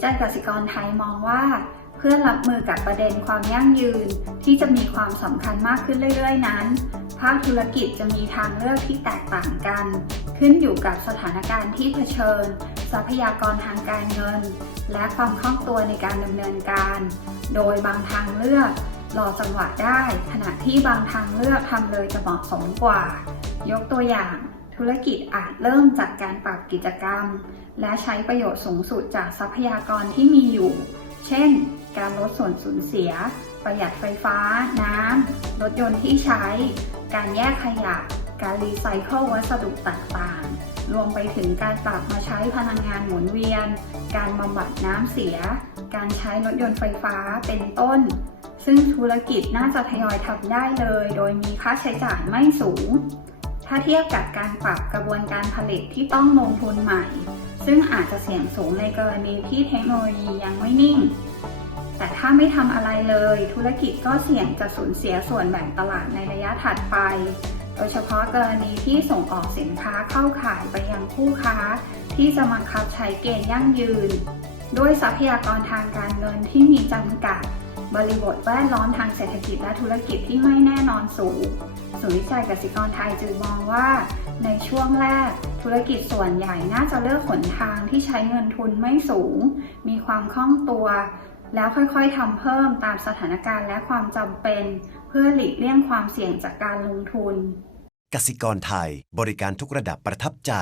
ใจกสิกรไทยมองว่า เพื่อรับมือกับประเด็นความยั่งยืนที่จะมีความสำคัญมากขึ้นเรื่อยๆ นั้น ภาคธุรกิจจะมีทางเลือกที่แตกต่างกัน ขึ้นอยู่กับสถานการณ์ที่เผชิญ ทรัพยากรทางการเงิน และความคล่องตัวในการดำเนินการ โดยบางทางเลือกรอจังหวะได้ ขณะที่บางทางเลือกทำเลยจะเหมาะสมกว่า ยกตัวอย่าง ธุรกิจอาจเริ่มจากการปรับกิจกรรม และใช้ประโยชน์สูงสุดจากทรัพยากรที่มีอยู่ เช่น การลดส่วนสูญเสีย ประหยัดไฟฟ้า น้ำ รถยนต์ที่ใช้ การแยกขยะ การรีไซเคิลวัสดุต่างๆ รวมไปถึงการปรับมาใช้พลังงานหมุนเวียน การบำบัดน้ำเสีย การใช้รถยนต์ไฟฟ้าเป็นต้น ซึ่งธุรกิจน่าจะทยอยทำได้เลย โดยมีค่าใช้จ่ายไม่สูง ถ้าเทียบกับการปรับกระบวนการผลิตที่ต้องลงทุนใหม่ ซึ่งอาจจะเสี่ยงสูงในกรณีที่เทคโนโลยียังไม่นิ่ง แต่ถ้าไม่ทำอะไรเลย ธุรกิจก็เสี่ยงจะสูญเสียส่วนแบ่งตลาดในระยะถัดไป โดยเฉพาะกรณีที่ส่งออกสินค้าเข้าขายไปยังคู่ค้า ที่จะบังคับใช้เกณฑ์ยั่งยืน ด้วยทรัพยากรทางการเงินที่มีจำกัด บริบทแวดล้อมทางเศรษฐกิจและธุรกิจที่ไม่แน่นอนสูงศูนย์วิจัยกสิกรไทยจึงมองว่า ในช่วงแรกธุรกิจส่วนใหญ่น่าจะเลือกหนทางที่ใช้เงินทุนไม่สูง มีความคล่องตัว แล้วค่อยๆทำเพิ่มตามสถานการณ์และความจำเป็น เพื่อหลีกเลี่ยงความเสี่ยงจากการลงทุนกสิกรไทยบริการทุกระดับประทับใจ